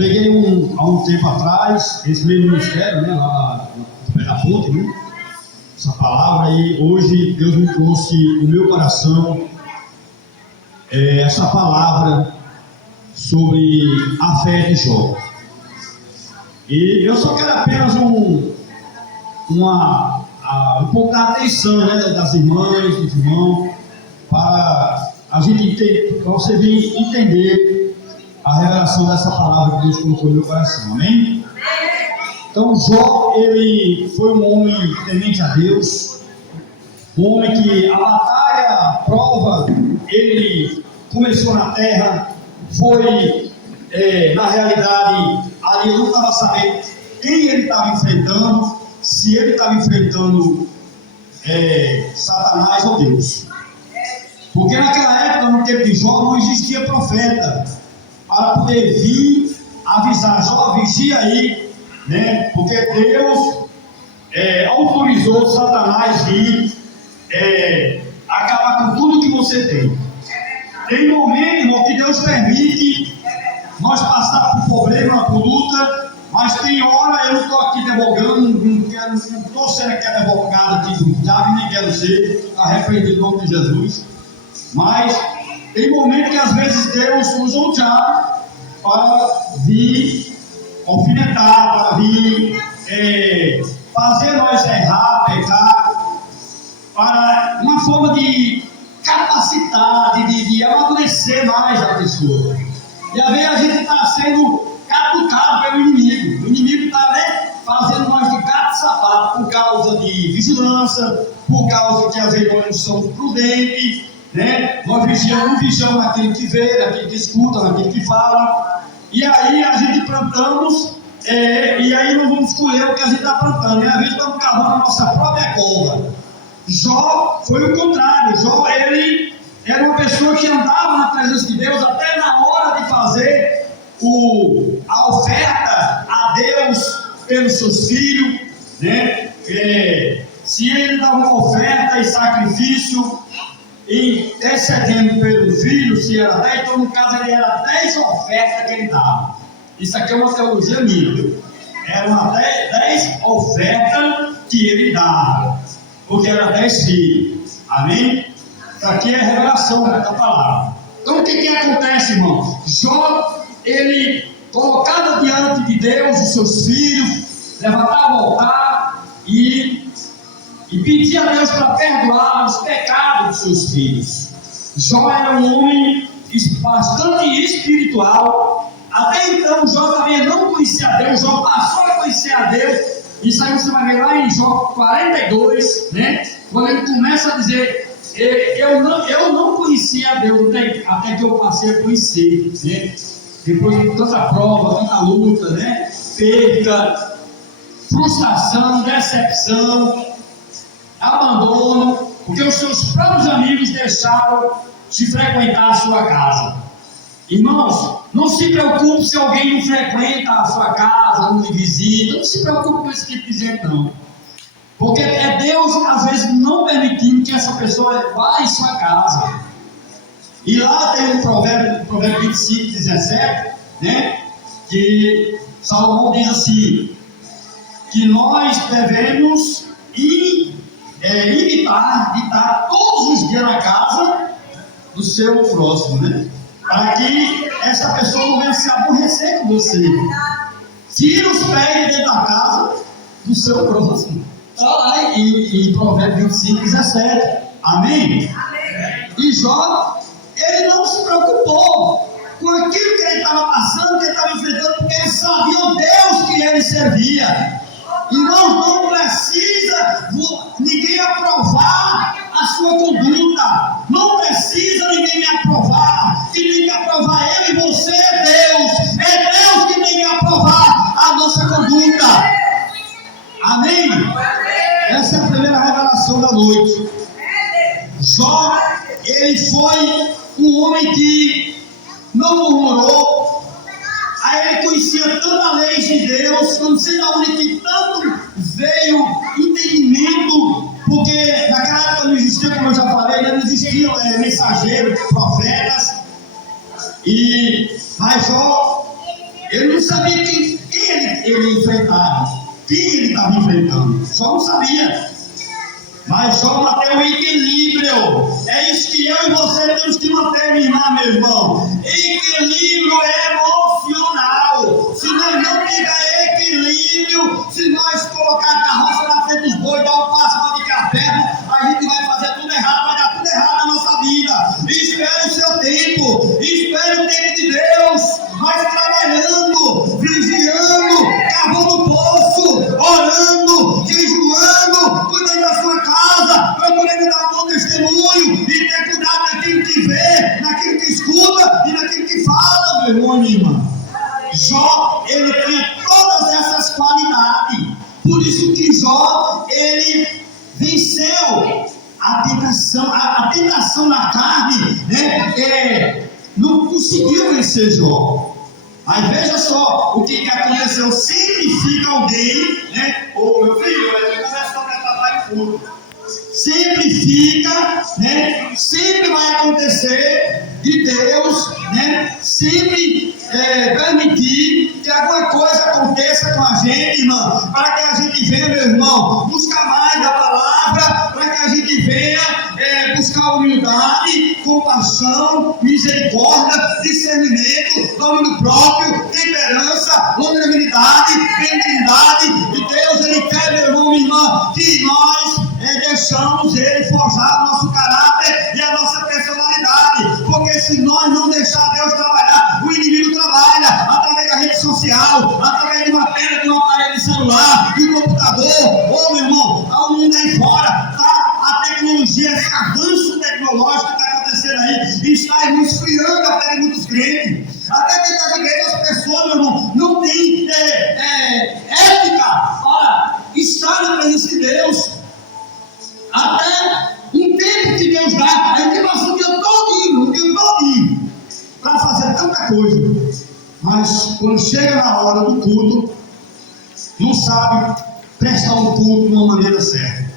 Preguei há um tempo atrás, esse mesmo ministério, né, lá no Pé da Ponte, né, essa palavra, e hoje Deus me trouxe no meu coração essa palavra sobre a fé de Jó. E eu só quero apenas um pouco da atenção, né, das irmãs, dos irmãos, para a gente para você vir entender a revelação dessa palavra que Deus colocou no meu coração, amém? Então Jó, ele foi um homem temente a Deus, um homem que a batalha, a prova, ele começou na terra, foi, na realidade, ali ele não estava sabendo quem ele estava enfrentando, se ele estava enfrentando Satanás ou Deus. Porque naquela época, no tempo de Jó, não existia profeta para poder vir avisar: Jó, vigia aí, né? Porque Deus autorizou Satanás vir acabar com tudo que você tem. Tem momento, irmão, que Deus permite nós passar por problema, por luta, mas tem hora, eu não estou aqui advogando, não estou sendo aqui advogado aqui do diabo, nem quero ser, arrependido em nome de Jesus, mas tem momento que às vezes Deus usa o diabo para vir alfinetar, para vir fazer nós errar, pecar, para uma forma de capacitar, de amadurecer mais a pessoa. E às vezes a gente está sendo catucado pelo inimigo. O inimigo está, né, fazendo nós de gato e sapato por causa de vigilância, por causa que às vezes nós não somos prudentes, né? Nós não vigiamos naquilo que vê, naquilo que escuta, naquilo que fala. E aí a gente plantamos, e aí não vamos escolher o que a gente está plantando. E às vezes estamos cavando a nossa própria cova. Jó foi o contrário. Jó, ele era uma pessoa que andava na presença de Deus até na hora de fazer a oferta a Deus pelos seus filhos, né? Se ele dava uma oferta e sacrifício intercedendo pelo filho, se era 10, então no caso ele era 10 ofertas que ele dava. Isso aqui é uma teologia minha. Era uma 10 ofertas que ele dava, porque era 10 filhos. Amém? Isso aqui é a revelação da palavra. Então o que acontece, irmão? Jó, ele colocava diante de Deus os seus filhos, levantava o altar e pedia a Deus para perdoar os pecados dos seus filhos. Jó era um homem bastante espiritual. Até então Jó também não conhecia a Deus. Jó passou a conhecer a Deus. Isso aí você vai ver lá em Jó 42, né? Quando ele começa a dizer: eu não conhecia a Deus até que eu passei a conhecer, né? Depois de tanta prova, tanta luta, né? Perda, frustração, decepção, abandono, porque os seus próprios amigos deixaram de frequentar a sua casa. Irmãos, não se preocupe se alguém não frequenta a sua casa, não lhe visita, não se preocupe com esse tipo de gente, não. Porque é Deus, às vezes, não permitindo que essa pessoa vá em sua casa. E lá tem um provérbio 25, 17, né? Que Salomão diz assim: que nós devemos imitar todos os dias na casa do seu próximo, né? Para que essa pessoa não venha se aborrecer com você. Tira os pés dentro da casa do seu próximo. Está lá em Provérbio 25, 17. Amém? E Jó, ele não se preocupou com aquilo que ele estava passando, que ele estava enfrentando, porque ele sabia o Deus que ele servia. E não precisa ninguém aprovar a sua conduta. Não precisa ninguém me aprovar. Quem tem que aprovar eu e você é Deus. É Deus que tem que aprovar a nossa conduta. Amém? Essa é a primeira revelação da noite. Jó, ele foi um homem que não murmurou. Aí ele conhecia tanta lei de Deus, não sei de onde que tanto veio entendimento, porque naquela época não existia, como eu já falei, não existiam mensageiros, profetas. Mas Jó, Ele não sabia quem ele ia enfrentar, quem ele estava enfrentando. Só não sabia. Mas Jó mantém o equilíbrio. É isso que eu e você temos que manter, minha irmã, meu irmão. Equilíbrio emocional. Se nós não tiver equilíbrio, se nós colocar a carroça na frente dos bois, dar um passo de perna, a gente vai fazer tudo errado, vai dar tudo errado na nossa vida. Espere o seu tempo, espere o tempo de Deus. Nós trabalhando, vigiando, cavando poço, orando, jejuando, cuidando da sua casa, procurando dar um bom testemunho e ter cuidado naquilo que vê, naquilo que escuta e naquilo que fala, meu irmão e minha irmã. Jó, ele tinha todas essas qualidades. Por isso que Jó, ele venceu a tentação na carne, né? Não conseguiu vencer Jó. Aí veja só o que aconteceu. Sempre fica alguém, né? Ô meu filho, começa a cantar fundo. Sempre fica, né? Sempre vai acontecer de Deus, né? Sempre permitir que alguma coisa aconteça com a gente, irmão, para que a gente venha, meu irmão, buscar mais da palavra, para que a gente venha buscar humildade, compaixão, misericórdia, discernimento, domínio próprio, temperança, longanimidade, benignidade. E Deus, Ele quer, meu irmão, minha irmã, que nós deixamos Ele forjar o nosso caráter e a nossa personalidade, porque se nós não deixar Deus trabalhar, o inimigo trabalha através da rede social, através de uma tela, de um aparelho de celular, de um computador. Ô meu irmão, ao mundo aí fora, a tecnologia, esse avanço tecnológico que está acontecendo aí, está esfriando a fé de muitos crentes. Até dentro das igrejas as pessoas, meu irmão, não têm ética para estar na presença de Deus. Até um tempo que Deus dá, a gente passa o dia todinho, para fazer tanta coisa. Mas quando chega na hora do culto, não sabe prestar um culto de uma maneira certa.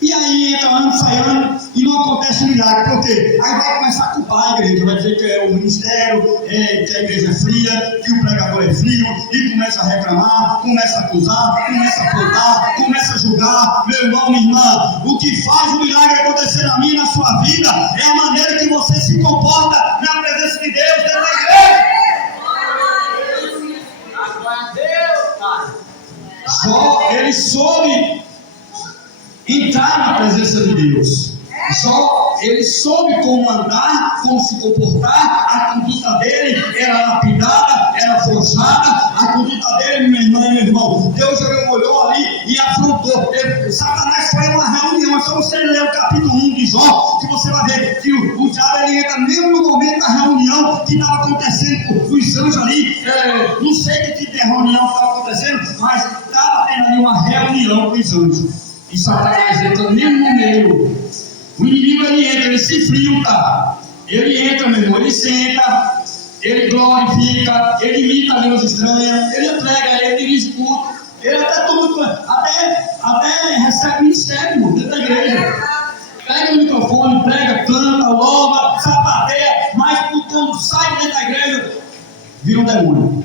E aí entra ano, sai ano e não acontece milagre. Por quê? Aí vai começar a culpar a igreja, vai dizer que é o ministério, que a igreja é fria, que o pregador é frio, e começa a reclamar, começa a acusar, começa a apontar, começa a julgar. Meu irmão, minha irmã, o que faz o milagre acontecer na minha e na sua vida é a maneira que você se comporta na presença de Deus dentro da igreja. Jó, ele soube entrar na presença de Deus. Jó, ele soube como andar, como se comportar. A conduta dele era lapidada, era forjada. A conduta dele, minha irmã e meu irmão, Deus olhou ali e afrontou. Satanás foi em uma reunião. É só você ler o capítulo 1 de Jó, que você vai ver que o diabo ele entra mesmo no momento da reunião que estava acontecendo com os anjos ali. Não sei que tipo de reunião estava acontecendo, mas estava tendo ali uma reunião com os anjos. E Satanás entra mesmo no meio. O inimigo ele entra, ele se filtra. Ele entra, meu irmão, ele senta, ele glorifica, ele imita a Deus estranha, ele prega, ele disputa, ele até recebe ministério, irmão, dentro da igreja. Pega o microfone, prega, canta, louva, sapateia, mas quando sai dentro da igreja, vira um demônio.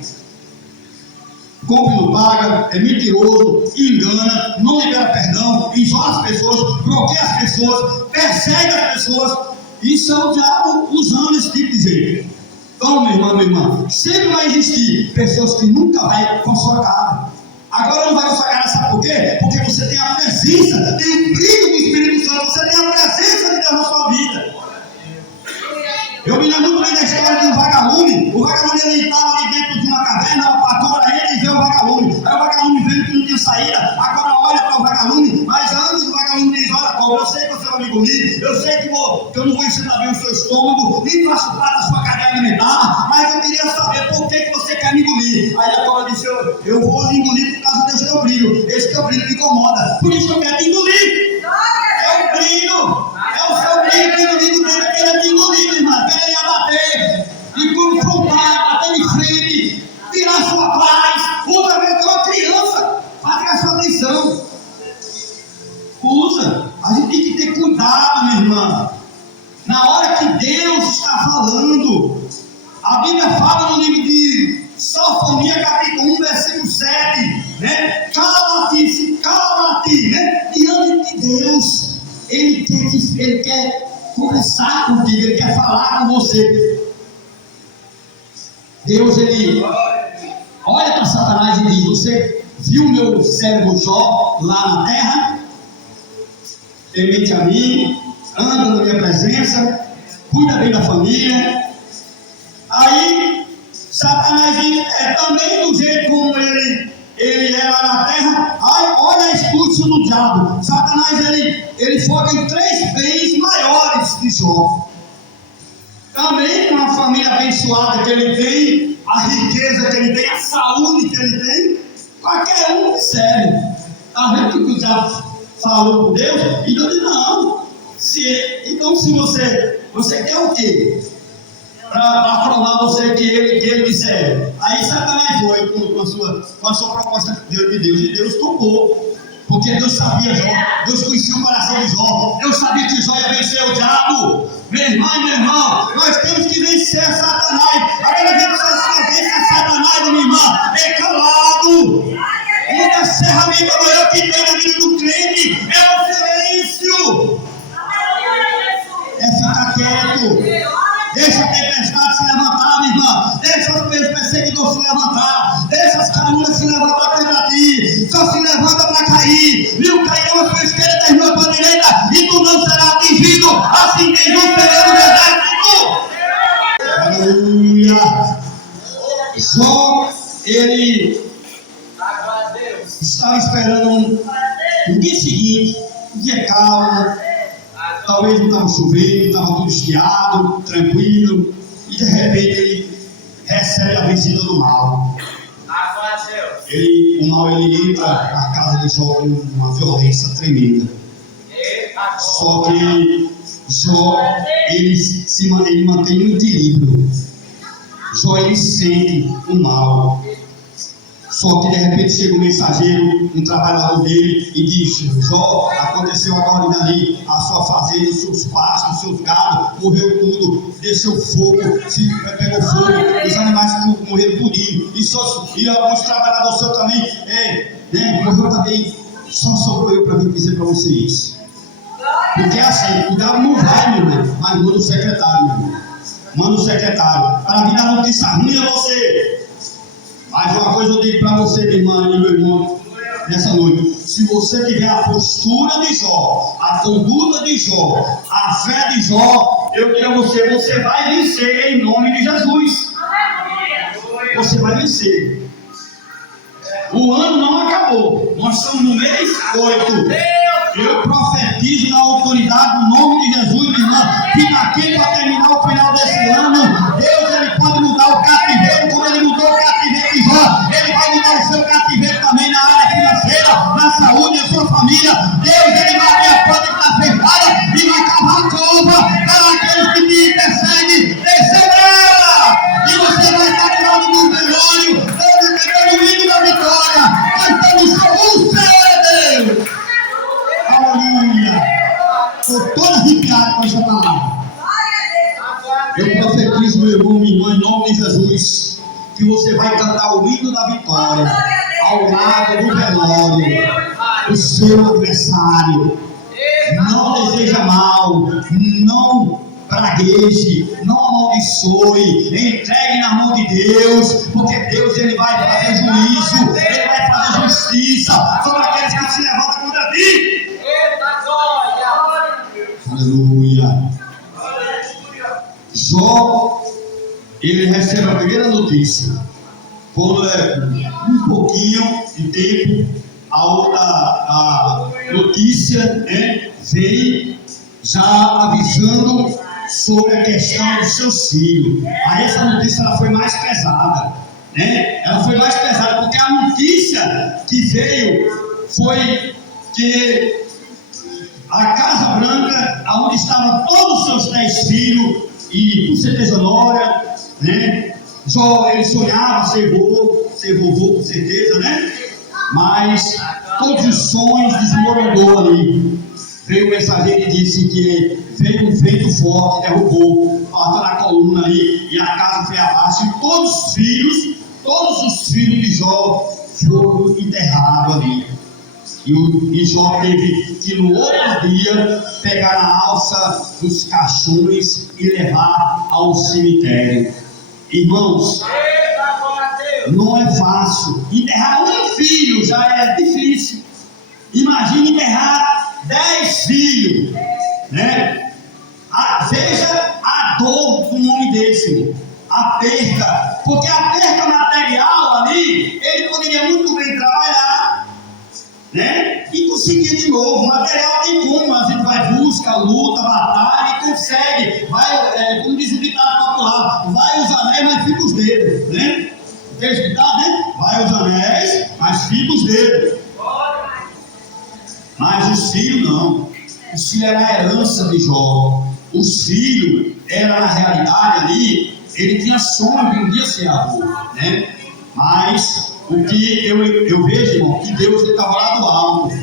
Compre não paga, é mentiroso, engana, não libera perdão, isola as pessoas, bloqueia as pessoas, persegue as pessoas. Isso é o diabo usando esse tipo de jeito. Então, meu irmão, minha irmã, sempre vai existir pessoas que nunca vai com a sua cara. Agora não vai com a sua cara, sabe por quê? Porque você tem a presença, tem o brilho do Espírito Santo, você tem a presença de Deus na sua vida. Eu me lembro muito bem da história de um vagalume. O vagalume ele estava ali dentro de uma caverna, a cobra ele e vê o vagalume. Aí o vagalume vendo que não tinha saída, a cobra olha para o vagalume, mas antes o vagalume diz: olha, cobra, eu sei que você vai me engolir, eu sei que eu não vou ensinar bem o seu estômago, nem faço parte da sua cadeia alimentar, mas eu queria saber por que você quer me engolir. Aí a cobra disse: eu vou lhe engolir por causa desse teu brilho, esse teu brilho me incomoda, por isso eu quero te engolir. É o brilho, é o seu brilho que o inimigo tem, querendo te engolir, minha irmã, querendo lhe abater, e confrontar, bater de frente, tirar sua paz. Usa mesmo uma criança para tirar sua atenção. Usa. A gente tem que ter cuidado, minha irmã. Na hora que Deus está falando, a Bíblia fala no livro de Sofonia, capítulo 1, versículo 7, né? Calma-te, né? Diante de Deus, Ele quer conversar contigo, Ele quer falar com você. Deus, Ele olha para Satanás e diz: você viu meu servo Jó lá na terra? Temente a mim, anda na minha presença, cuida bem da família. Aí Satanás diz: também do jeito como ele é lá na terra. Aí, olha a astúcia do diabo. Satanás ele foca em 3 bens maiores de Jó. Também com a família abençoada que ele tem, a riqueza que ele tem, a saúde que ele tem, qualquer um serve. Está vendo o que o diabo falou com Deus? E Deus disse: não. Então se você quer o quê? Para provar você que ele disser. Aí Satanás foi com a sua proposta de Deus, e Deus topou. Porque Deus sabia Jó, Deus conhecia o coração de Jó, Deus sabia que Jó ia vencer o diabo. Meu irmão, nós temos que vencer Satanás. Agora a gente só vence Satanás, minha irmã, é calado. Uma das ferramentas maiores que tem na vida do crente é o silêncio. É ficar quieto. Deixa a tempestade se levantar, minha irmã. Deixa os perseguidores se levantar. Deixa as calúnias se levantar contra ti. Só se levanta para cair. Viu? Cairão a sua esquerda, terminou a tua direita, e tu não será atingido. Assim diz o Senhor do Exército. Aleluia. Jó, ele estava esperando um dia seguinte, um dia calmo. Talvez não estava chovendo, estava tudo esquiado, tranquilo, e de repente ele recebe a visita do mal. O mal entra na casa de Jó com uma violência tremenda. Só que Jó ele mantém um equilíbrio. Jó ele sente o mal. Só que de repente chega um mensageiro, um trabalhador dele, e diz: Jó, aconteceu agora e ali, a sua fazenda, os seus pastos, os seus gados, morreu tudo, desceu fogo, pegou fogo, os animais morreram tudinho, e alguns trabalhadores seus também, morreu também. Só sobrou eu para vir dizer para você isso. Porque assim, o diabo não vai, meu irmão, mas manda o secretário, meu irmão. Manda o secretário, para vir dar notícia ruim a você. Mas uma coisa eu digo para você, minha irmã e meu irmão, nessa noite: se você tiver a postura de Jó, a conduta de Jó, a fé de Jó, eu digo a você, você vai vencer em nome de Jesus. Você vai vencer. O ano não acabou, nós estamos no mês 8. Eu profetizo na autoridade do nome de Jesus, minha irmã, que daqui para terminar o final desse ano, Deus ele pode mudar o cativeiro, como ele mudou o cativeiro de Jó. Ele vai mudar o seu cativeiro também na área financeira, na saúde, na sua família. Deus ele vai abrir a porta que está fechada e vai cavar cova para aqueles que te perseguem. Descer nela! E você vai estar no nome do velório, cantando o hino da vitória, cantando o Senhor é Deus. Aleluia! Estou todo arrepiado com essa palavra. Eu profetizo, meu irmão, minha irmã, em nome de Jesus, que você vai cantar o hino da vitória ao lado do velório. O seu adversário não deseja mal, não pragueje, não amaldiçoe, entregue na mão de Deus, porque Deus ele vai fazer juízo, ele vai fazer justiça sobre aqueles que se levantam contra ti. Aleluia. Jó, ele recebe a primeira notícia. Quando um pouquinho de tempo, a outra notícia veio já avisando sobre a questão dos seus filhos. Aí essa notícia ela foi mais pesada, Ela foi mais pesada porque a notícia que veio foi que a Casa Branca, onde estavam todos os seus 10 filhos, e com certeza Nora, Jó, ele sonhava ser vovô, com certeza, Mas todos os sonhos desmoronou ali. Veio o mensageiro e disse que veio um vento forte, derrubou, partiu na coluna ali, e a casa foi abaixo, e todos todos os filhos de Jó foram enterrados ali. E Jó teve que no outro dia pegar a alça dos caixões e levar ao cemitério. Irmãos, não é fácil. Enterrar um filho já é difícil. Imagine enterrar 10 filhos, né? Veja a dor de um homem desse, a perda, porque a perda material ali, ele poderia muito bem trabalhar, né? E conseguir de novo. O material tem como, a gente vai, busca, luta, batalha e consegue. Vai, como diz o ditado popular, vai os anéis, mas fica os dedos, né? Tem esse ditado, né? Vai os anéis, mas fica os dedos. Mas os filhos não. Os filhos era a herança de Jó. Os filhos era na realidade ali, ele tinha sonho de um dia ser avô, né? Mas o que eu vejo, irmão, que Deus estava lá do alto,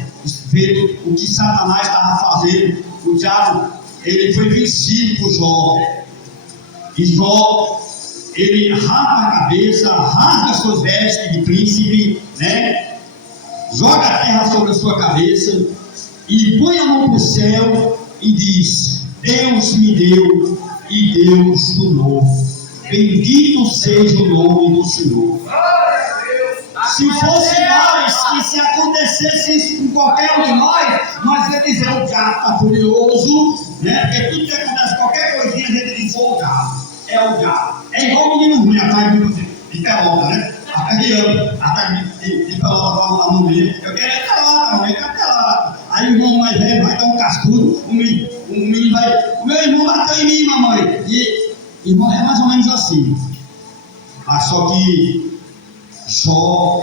vendo o que Satanás estava fazendo. O diabo, ele foi vencido por Jó. E Jó, ele rasga a cabeça, rasga suas vestes de príncipe, né? Joga a terra sobre a sua cabeça e põe a mão para o céu e diz: Deus me deu e Deus tomou. Bendito seja o nome do Senhor. Se fosse nós, que se acontecesse isso com qualquer um de nós ia dizer: o diabo está furioso, né? Porque tudo que acontece, qualquer coisinha, a gente diz: o diabo, é o diabo. É igual o menino ruim atrás de pelota, né? Atrás de pelota para a mulher. Eu quero é pelota, mamãe, eu quero pelota. Aí o irmão mais velho vai dar um cascudo, o menino vai: o meu irmão bateu em mim, mamãe. E irmão, é mais ou menos assim. Mas só que Jó,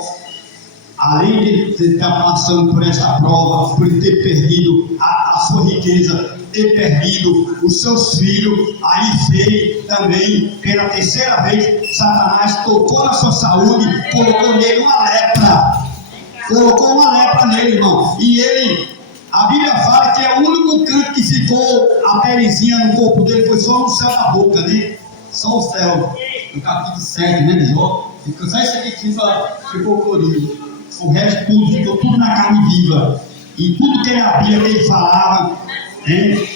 além de estar passando por esta prova, por ter perdido a sua riqueza, ter perdido os seus filhos, aí veio também, pela terceira vez, Satanás tocou na sua saúde, colocou nele uma lepra. Colocou uma lepra nele, irmão. E ele, a Bíblia fala que é o único canto que ficou a pelezinha no corpo dele, foi só no céu da boca, né? Só o céu. No capítulo 7, né, de Jó. Ficou só isso aqui que ficou colorido. O resto tudo ficou tudo na carne viva. E tudo que ele abria, que ele falava, né?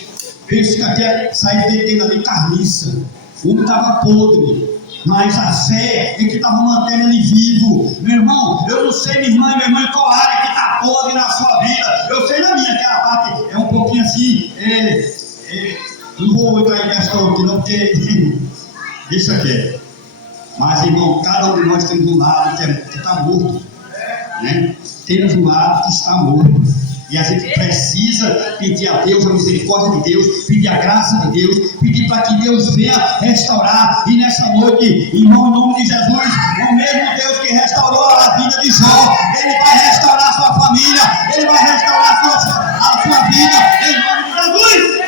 Penso que até saiu dele ali carniça. O homem estava podre. Mas a fé é que estava mantendo ele vivo. Meu irmão, eu não sei, minha irmã, qual área que está podre na sua vida. Eu sei na minha, que a parte é um pouquinho assim. Não vou entrar em questão aqui, não, porque deixa quieto. Mas, irmão, cada um de nós tem um lado que está morto, né? Temos um lado que está morto. E a gente precisa pedir a Deus a misericórdia de Deus, pedir a graça de Deus, pedir para que Deus venha restaurar. E nessa noite, irmão, em nome de Jesus, o mesmo Deus que restaurou a vida de Jó, Ele vai restaurar a sua família, Ele vai restaurar a sua vida, em nome de Jesus.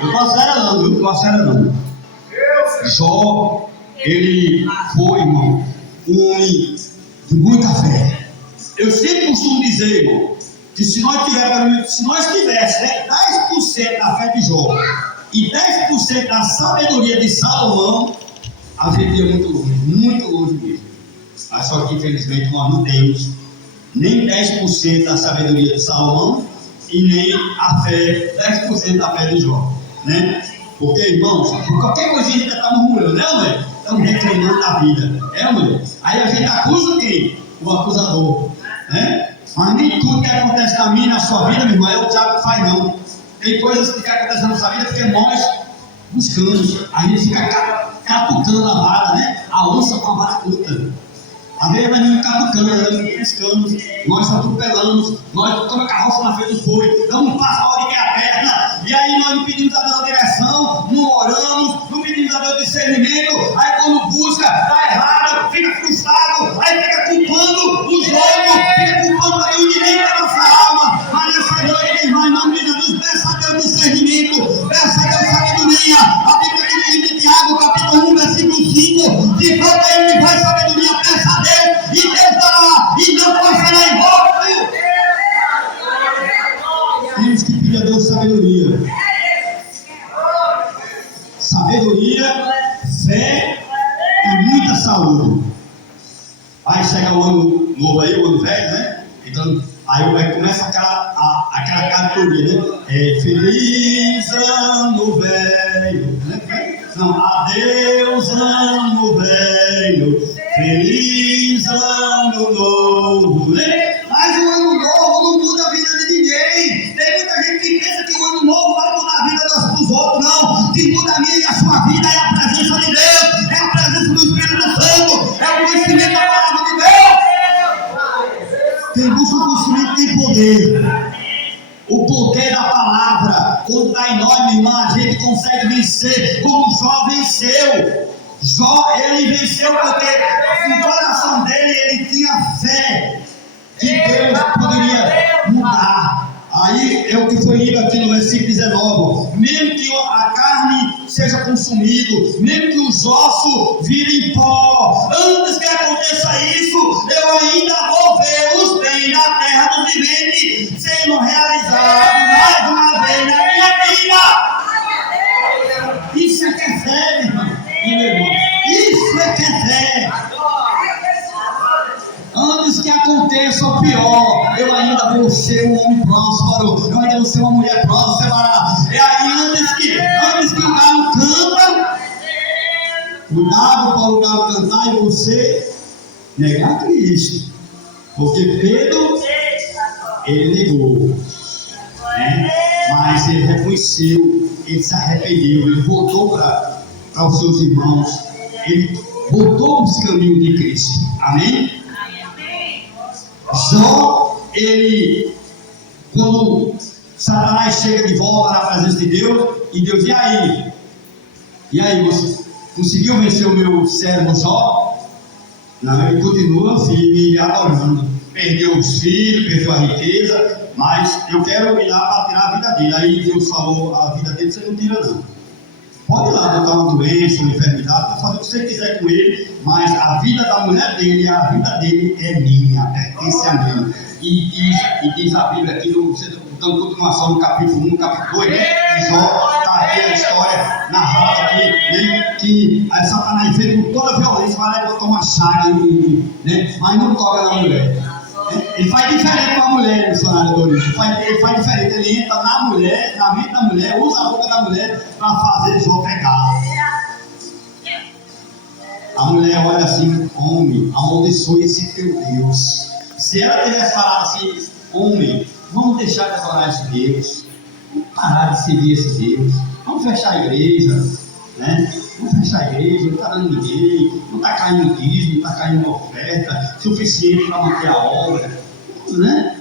Eu estou acelerando, eu estou acelerando. Jó, ele foi, irmão, um homem de muita fé. Eu sempre costumo dizer, irmão, que se nós tivéssemos, né, 10% da fé de Jó e 10% da sabedoria de Salomão, a gente ia muito longe mesmo. Mas só que infelizmente nós não temos nem 10% da sabedoria de Salomão e nem a fé, 10% da fé de Jó, né? Porque, irmãos, qualquer coisinha a gente está murmurando, né, mulher? Estamos reclamando da vida, mulher? Aí a gente acusa quem? O acusador, né? Mas nem tudo que acontece na minha e na sua vida, meu irmão, é o diabo que faz, não. Tem coisas que acontecem na nossa vida porque nós buscamos, a gente fica catucando a vara, né? A onça com a vara curta. Às vezes nós não catucando, nós pescamos, nós atropelamos, nós colocamos a carroça na frente do boi, damos um passo a hora que é a perna, e aí nós não pedimos a Deus a direção, não oramos, não pedimos a Deus discernimento, aí quando busca, está errado, fica frustrado, aí fica culpando os outros, fica culpando aí o direito da nossa alma. Mas nessa noite, irmão, em nome de Jesus, peça a Deus discernimento, peça a Deus sabedoria. A Bíblia diz em Tiago, capítulo 1, versículo 5, se falta ele me faz sabedoria, peça a Deus, e Deus dará, e não passará em volta. Temos que pedir a Deus sabedoria. sabedoria, fé e muita saúde. Aí chega o ano novo aí, o ano velho, né? Então, aí começa aquela cantoria, né? Feliz ano velho, né? Não, adeus ano velho, feliz ano novo, né? Mas o ano novo não muda a vida de ninguém. Tem muita gente que pensa que o ano novo vai mudar a vida dos outros, não. Que muda a minha e a sua vida é a presença de Deus, é a presença do Espírito Santo, é o conhecimento da palavra de Deus. Quem busca o conhecimento tem poder. O poder da palavra, quando está em nós, minha irmã, a gente consegue vencer, como Jó venceu. Jó, ele venceu porque no coração dele ele tinha fé que Deus poderia mudar. Aí é o que foi lido aqui no versículo 19: mesmo que a carne seja consumida, mesmo que os ossos virem pó, antes que aconteça isso, eu ainda vou ver os bens da terra dos viventes sendo realizados mais uma vez na minha vida. Isso é que é fé, meu irmão. Isso é que é fé. Antes que aconteça o pior, eu ainda vou ser um homem próspero, eu ainda vou ser uma mulher próspera. E aí, antes que o galo canta, cuidado para o galo cantar e você negar Cristo, porque Pedro, ele negou, né? Mas ele reconheceu, ele se arrependeu, ele voltou para os seus irmãos, ele voltou para esse caminho de Cristo. Amém? Jó, ele, quando Satanás chega de volta na presença de Deus, e Deus, e aí, você conseguiu vencer o meu servo Jó? Não, ele continua firme e adorando. Perdeu os filhos, perdeu a riqueza, mas eu quero ir lá para tirar a vida dele. Aí Deus falou: a vida dele você não tira, não. Pode ir lá botar uma doença, uma enfermidade, pode fazer o que você quiser com ele, mas a vida da mulher dele, a vida dele é minha, pertence a mim. E diz a Bíblia aqui, dando continuação no capítulo 1, no capítulo 2, né? De Jó, está aqui a história narrada aqui, né? Que aí Satanás veio com toda a violência, vai lá e botar uma chaga, né? Mas não toca na mulher. Ele faz diferente com a mulher, missionário Doris. Ele faz diferente, ele entra na mulher, na mente da mulher, usa a boca da mulher para fazer Jó pecar. A mulher olha assim: homem, amaldiçoe esse teu Deus. Se ela tivesse falado assim: homem, vamos deixar de adorar esse Deus, vamos parar de seguir esse Deus, vamos fechar a igreja, né? Vamos fechar a igreja, não está dando ninguém, não está caindo dízimo, não está caindo oferta suficiente para manter a obra, né?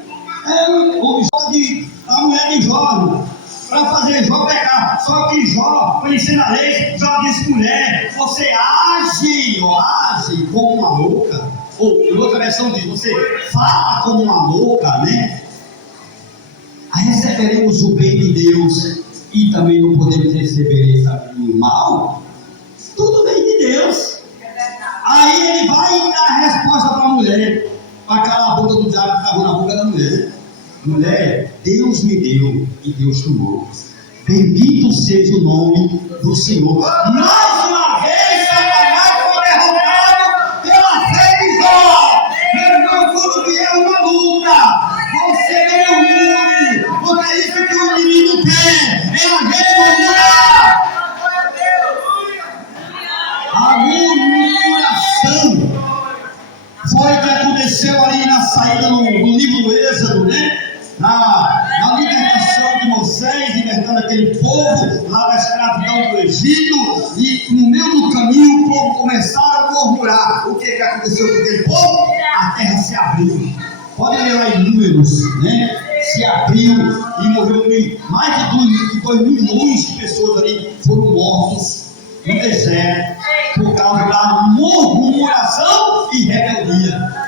A mulher de Jó, para fazer Jó pecar. Só que Jó, conhecendo a lei, Jó disse: mulher, você age como uma louca. Ou em outra versão diz: você fala como uma louca, né? Aí receberemos o bem de Deus e também não podemos receber o mal. Tudo vem de Deus. Aí ele vai dar a resposta para a mulher, para calar a boca do diabo que estava na boca da mulher. Mulher, Deus me deu e Deus tomou. Bendito seja o nome do Senhor. Mais uma vez, Satanás foi derrotado pela fé de Jó. Meu irmão, quando vier uma luta, você não murmure, porque é isso que o inimigo quer. É a gente murmurar. A murmuração foi o que aconteceu ali na saída no livro do Êxodo, né? Na libertação de Moisés, libertando aquele povo lá da escravidão do Egito, e no meio do caminho o povo começaram a murmurar. O que aconteceu com aquele povo? A terra se abriu. Pode ler lá em Números, né? Se abriu e morreu mais de 2 milhões de pessoas ali, foram mortos no deserto por causa da murmuração e rebeldia.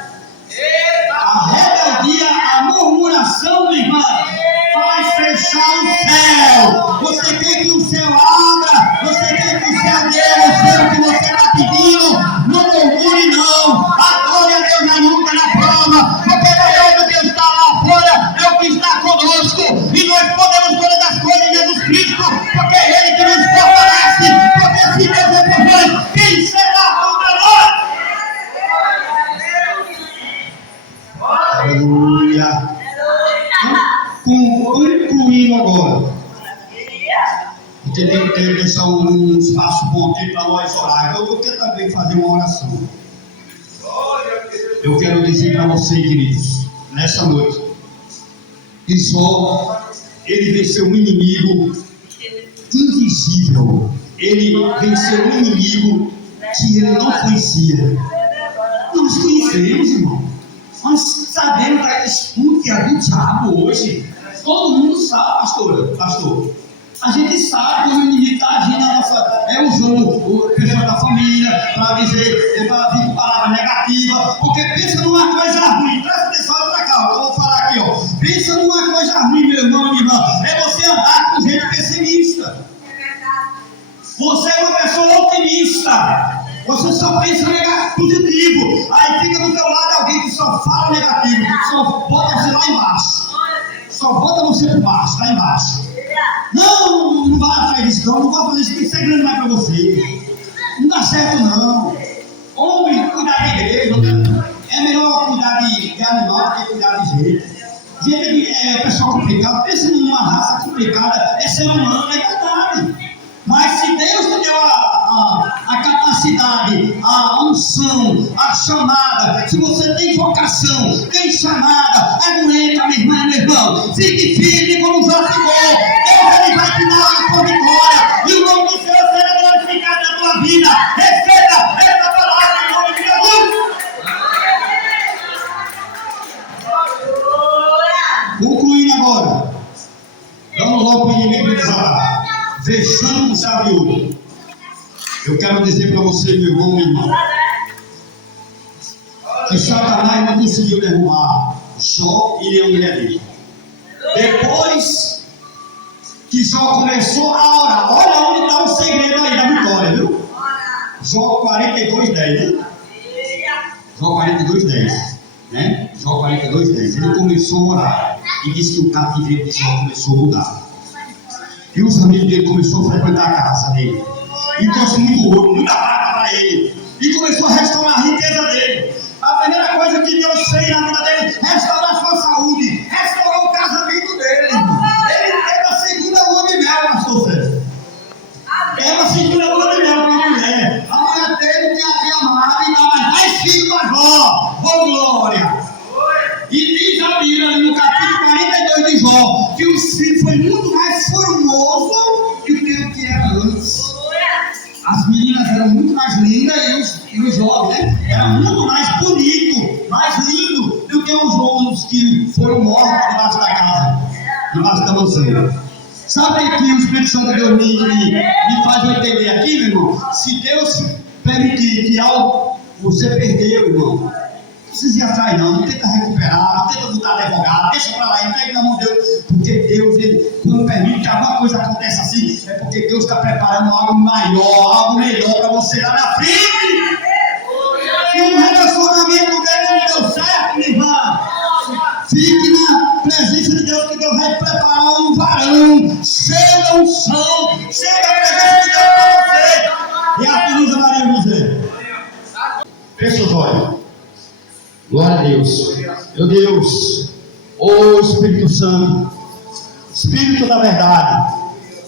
A rebeldia, a murmuração, minha irmã, faz fechar o céu. Você quer que o céu abra, você quer que o céu dê o que você está pedindo. Não murmure, não. Adore a Deus na luta, na prova, porque maior do que está lá fora é o que está conosco. E nós podemos todas as coisas em Jesus Cristo, porque é Ele que nos fortalece. Porque se Esse é um espaço bom aqui para nós orar. Eu quero também fazer uma oração. Eu quero dizer para você, queridos, nessa noite, que só ele venceu um inimigo invisível. Ele venceu um inimigo que ele não conhecia. Nós conhecemos, irmão. Nós sabemos da disputa do diabo hoje. Todo mundo sabe, pastor. A gente sabe que o inimigo está agindo na nossa. Usando o pessoal da família para dizer, para vir com palavra negativa. Porque pensa numa coisa ruim. Presta atenção para cá, eu vou falar aqui, ó. Pensa numa coisa ruim, meu irmão e minha irmã. É você andar com gente pessimista. Você é uma pessoa otimista. Você só pensa positivo. Aí fica do teu lado alguém que só fala negativo. Só bota você lá embaixo. Só bota você por baixo, lá embaixo. Não vai atrás disso, não vai fazer isso, porque isso é grande mais para você. Não dá certo, não. Homem, cuidar de igreja. É melhor cuidar de animal do que cuidar de gente. Gente é pessoal complicado. Pensa numa raça complicada. É ser humano, é verdade. Mas se Deus te deu a capacidade, a unção, a chamada, se você tem vocação, tem chamada, aguenta, minha irmã, meu irmão, fique firme como já ficou. Deus ele vai te dar a tua vitória e o nome do Senhor será glorificado na tua vida. Receba essa palavra em nome de Jesus. Concluindo agora, vamos logo para o inimigo desatar. Fechando com chave de ouro. Eu quero dizer para você, meu irmão, minha irmã, que Satanás não conseguiu derrubar Jó e nem a mulher dele. Depois que Jó começou a orar, olha onde está o segredo aí da vitória, viu? Jó 42:10, né? Jó 42:10, né? Jó 42:10. Ele começou a orar e disse que o cativeiro de Jó começou a mudar. E os amigos dele começaram a frequentar a casa dele. E trouxe muito ouro, muita prata para ele. E começou a restaurar a riqueza dele. A primeira coisa que Deus fez na vida dele, restaurar a sua saúde, restaurar o casamento dele. Ele teve a segunda lua de mel, pastor César. Teve a segunda lua de mel para a mulher. A mulher dele tinha amado e dava mais filhos para Jó. Oh, glória! E diz a Bíblia ali no capítulo 42 de Jó que os filhos foi muito mais formoso do que o que era antes. As meninas eram muito mais lindas e os jovens, né? Era muito mais bonito, mais lindo do que os outros que foram mortos debaixo da casa, debaixo da mansão. Sabe que o Espírito Santo de Deus me faz entender aqui, meu irmão? Se Deus permitir que algo você perdeu, irmão, não precisa ir atrás não tenta recuperar, não tenta botar advogado, deixa para lá, entrega na mão de Deus, porque Deus, ele, quando permite que alguma coisa aconteça assim, é porque Deus está preparando algo maior, algo melhor para você lá na frente. E um relacionamento dele não deu certo, minha irmã. Fique na presença de Deus, que Deus vai preparar um varão, cheio da unção, cheio da presença de Deus para você. E a Cruz Maria José. Fecha os olhos. Glória a Deus. Meu Deus, ô Espírito Santo, Espírito da verdade,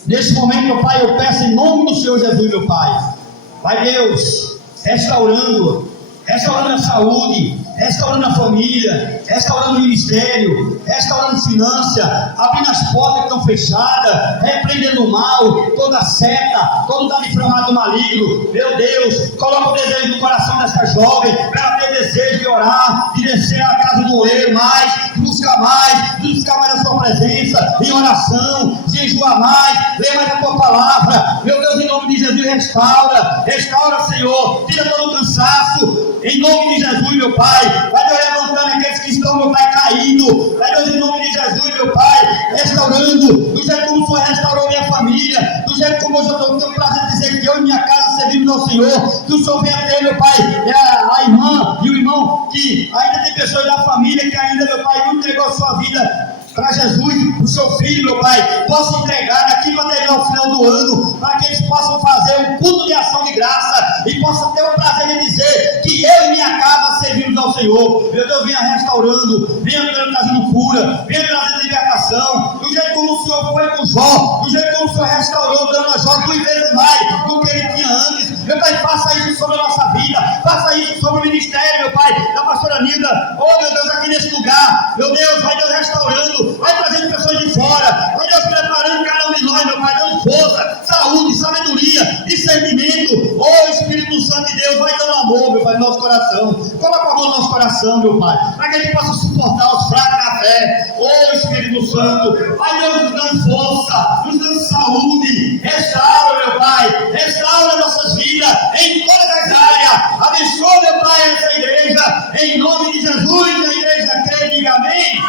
nesse momento, meu Pai, eu peço em nome do Senhor Jesus, meu Pai, Pai Deus, restaurando a saúde, restaurando a família, restaurando o ministério, restaurando finanças, abrindo as portas que estão fechadas, repreendendo o mal, toda seta, todo dano inflamado do maligno. Meu Deus, coloca o desejo no coração dessa jovem, para ela ter desejo de orar, de descer à casa do oleiro mais, de buscar mais a sua presença, em oração, de jejuar mais, ler mais a tua palavra. Meu Deus, em nome de Jesus, restaura, Senhor, tira todo o cansaço, em nome de Jesus, meu Pai. Vai Deus levantando aqueles que estão, meu Pai, caído. Vai Deus, em nome de Jesus, meu Pai, restaurando, do jeito como o Senhor restaurou minha família, do jeito como eu já tenho o prazer de dizer que eu e minha casa servimos ao Senhor, que o Senhor venha ter, meu Pai, a irmã e o irmão, que ainda tem pessoas da família que ainda, meu Pai, não entregou a sua vida para Jesus, o seu filho, meu Pai, possa entregar daqui para terminar o final do ano, para que eles possam fazer um culto de ação de graça e possam ter o prazer de dizer que eu e minha casa servimos ao Senhor. Meu Deus, venha restaurando, venha trazendo cura, venha trazendo libertação, do jeito como o Senhor Senhor foi com Jó, do jeito como o Senhor restaurou, dando a Jó 2 vezes mais do que ele tinha antes. Meu Pai, faça isso sobre a nossa vida, faça isso sobre o ministério, meu Pai, da pastora Nilda. Oh, meu Deus, aqui nesse lugar, meu Deus, vai Deus restaurando, vai trazendo pessoas de fora, vai Deus preparando cada um de nós, meu Pai, dando força, saúde, sabedoria, discernimento. Oh, Espírito Santo de Deus, vai dando amor, meu Pai, no nosso coração. Coloca a mão no nosso coração, meu Pai, para que a gente possa suportar os fracos na fé. Oh, Espírito Santo, vai Deus nos dando força, nos dando saúde. Restaura, meu Pai, restaura nossas vidas em todas as áreas. Abençoa, meu Pai, essa igreja, em nome de Jesus. A igreja crê, diga amém.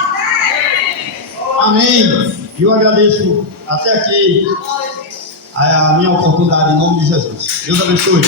Amém. Eu agradeço até aqui a minha oportunidade em nome de Jesus. Deus abençoe.